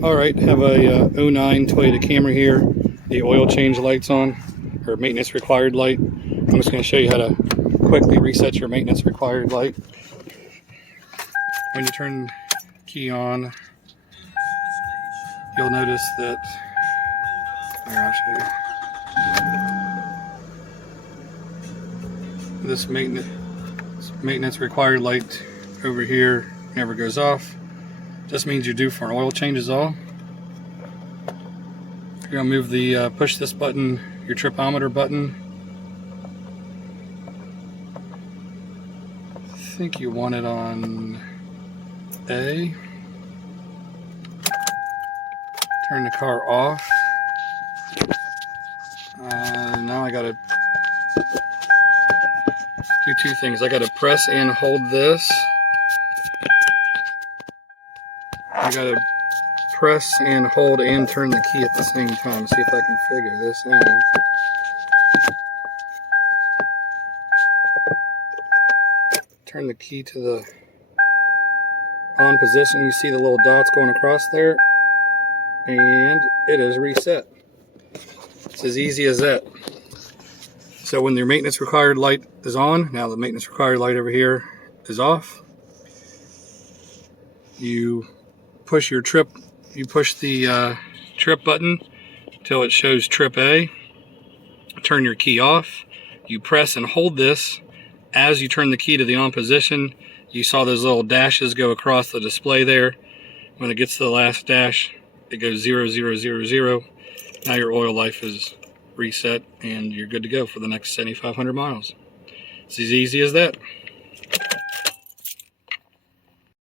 Alright, have a '09 Toyota Camry here. The oil change light's on, or maintenance required light. I'm just going to show you how to quickly reset your maintenance required light. When you turn the key on, you'll notice that, here, I'll show you. This maintenance required light over here never goes off. Just means you're due for an oil change is all. You're going to move the, push this button, your tripometer button. I think you want it on A. Turn the car off. Now I gotta do two things. I gotta press and hold this. I gotta press and hold and turn the key at the same time. See if I can figure this out. Turn the key to the on position. You see the little dots going across there, and it is reset. It's as easy as that. So when your maintenance required light is on, now the maintenance required light over here is off. You push your trip, you push the trip button until it shows trip A. Turn your key off. You press and hold this. As you turn the key to the on position, you saw those little dashes go across the display there. When it gets to the last dash, it goes 0000. Now your oil life is reset and you're good to go for the next 7,500 miles. It's as easy as that.